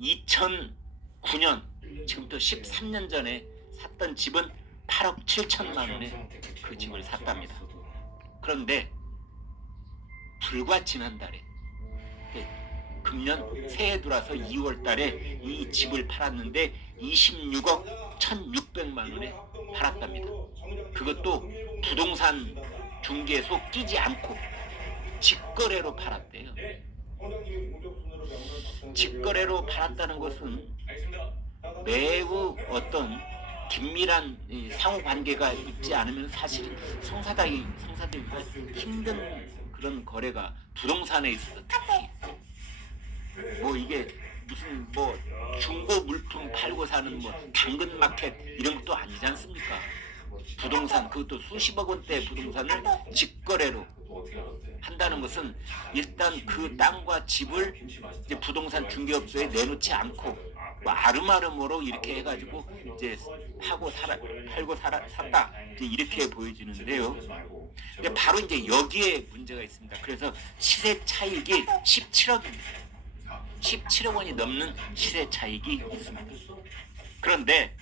2009년 지금부터 13년 전에 샀던 집은 8억 7천만 원에 그 집을 샀답니다. 그런데 불과 지난달에 금년 새해 들어와서 2월 달에 이 집을 팔았는데 26억 1,600만 원에 팔았답니다. 그것도 부동산 중개소 끼지 않고 직거래로 팔았대요. 직거래로 팔았다는 것은 매우 어떤 긴밀한 상호관계가 있지 않으면 사실은 성사되기가 힘든 그런 거래가 부동산에 있어서 특히 뭐 이게 무슨 뭐 중고 물품 팔고 사는 뭐 당근마켓 이런 것도 아니지 않습니까? 부동산 그것도 수십억 원대 부동산을 직거래로 한다는 것은 일단 그 땅과 집을 이제 부동산 중개업소에 내놓지 않고 뭐 아름아름으로 이렇게 해가지고 이제 팔고 샀다 이제 이렇게 보여지는데요. 근데 바로 이제 여기에 문제가 있습니다. 그래서 시세 차익이 17억입니다. 17억 원이 넘는 시세 차익이 있습니다. 그런데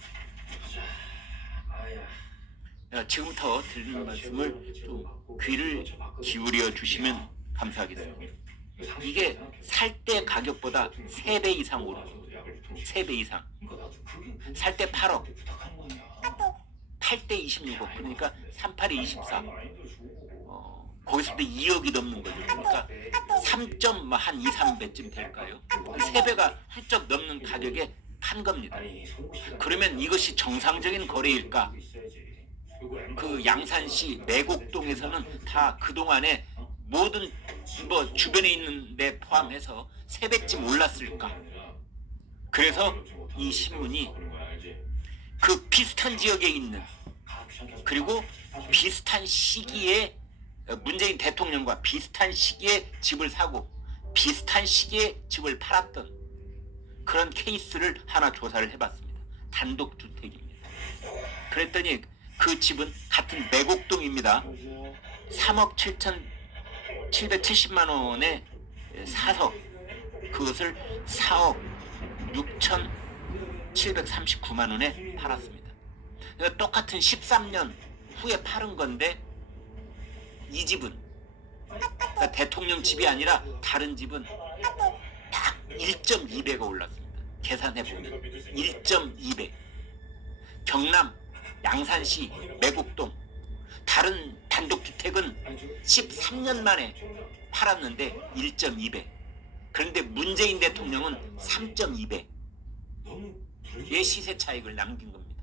지금부터 드리는 말씀을 좀 귀를 기울여 주시면 감사하겠습니다. 이게 살 때 가격보다 3배 이상 오릅니다. 3배 이상. 살 때 8억, 팔 때 26억, 그러니까 38에 24. 거기서부터 2억이 넘는 거죠. 그러니까 3한 2, 3배쯤 될까요? 3배가 훌쩍 넘는 가격에 판 겁니다. 그러면 이것이 정상적인 거래일까? 그 양산시 내곡동에서는 다 그동안에 모든 뭐 주변에 있는 데 포함해서 3배쯤 올랐을까? 그래서 이 신문이 그 비슷한 지역에 있는 그리고 비슷한 시기에 문재인 대통령과 비슷한 시기에 집을 사고 비슷한 시기에 집을 팔았던 그런 케이스를 하나 조사를 해봤습니다. 단독주택입니다. 그랬더니 그 집은 같은 내곡동입니다. 3억 770만 원에 사서 그것을 4억 6,739만 원에 팔았습니다. 똑같은 13년 후에 팔은 건데 이 집은 그러니까 대통령 집이 아니라 다른 집은 딱 1.2배가 올랐습니다. 계산해보면 1.2배. 경남 양산시 매곡동 다른 단독주택은 13년 만에 팔았는데 1.2배. 그런데 문재인 대통령은 3.2배의 시세 차익을 남긴 겁니다.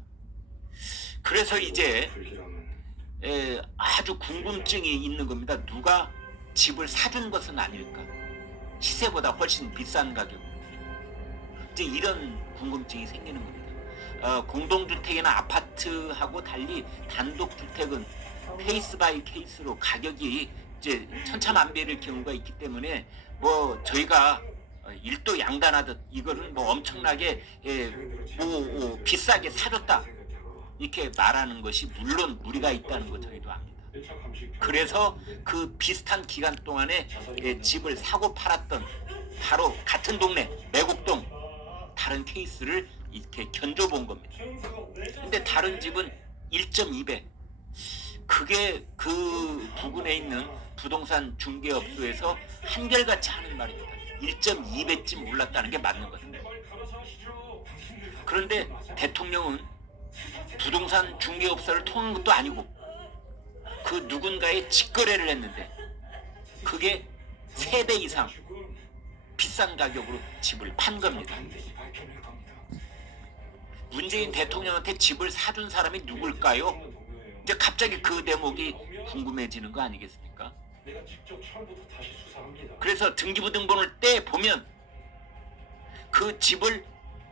그래서 이제 아주 궁금증이 있는 겁니다. 누가 집을 사준 것은 아닐까? 시세보다 훨씬 비싼 가격. 이제 이런 궁금증이 생기는 겁니다. 공동주택이나 아파트하고 달리 단독주택은 케이스 바이 케이스로 가격이 이제 천차만별일 경우가 있기 때문에 뭐 저희가 일도 양단하듯 이거를 뭐 엄청나게 비싸게 사줬다 이렇게 말하는 것이 물론 무리가 있다는 거 저희도 압니다. 그래서 그 비슷한 기간 동안에 집을 사고 팔았던 바로 같은 동네 매곡동 다른 케이스를 이렇게 견줘본 겁니다. 근데 다른 집은 1.2배. 그게 그 부근에 있는 부동산 중개업소에서 한결같이 하는 말입니다. 1.2배쯤 올랐다는 게 맞는 거죠. 그런데 대통령은 부동산 중개업소를 통한 것도 아니고 그 누군가의 직거래를 했는데 그게 3배 이상 비싼 가격으로 집을 판 겁니다. 문재인 대통령한테 집을 사준 사람이 누굴까요? 이제 갑자기 그 대목이 궁금해지는 거 아니겠습니까? 그래서 등기부등본을 떼보면 그 집을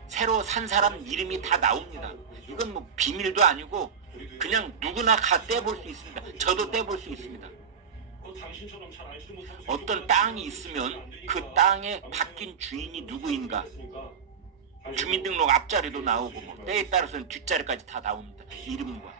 새로 산 사람 이름이 다 나옵니다. 이건 뭐 비밀도 아니고 그냥 누구나 다 떼볼 수 있습니다. 저도 떼볼 수 있습니다. 어떤 땅이 있으면 그 땅에 바뀐 주인이 누구인가 주민등록 앞자리도 나오고 뭐 때에 따라서는 뒷자리까지 다 나옵니다. 이름과